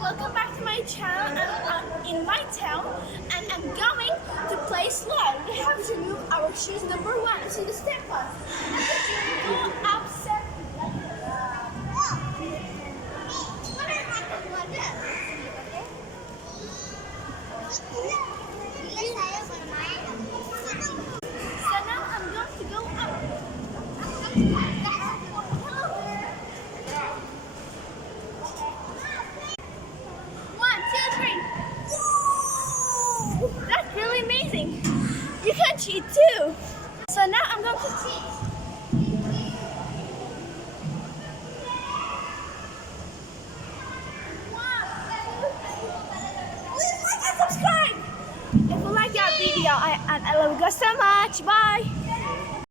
welcome back to my channel. I'm in my town and I'm going to play slide. We have to move our shoes number 1 to the step one. And then you go upset. So now I'm going to go up. 1, 2, 3. Whoa! That's really amazing. You can cheat too. So now I'm going to cheat. Please like and subscribe. If you like our video, I love you guys so much. Bye.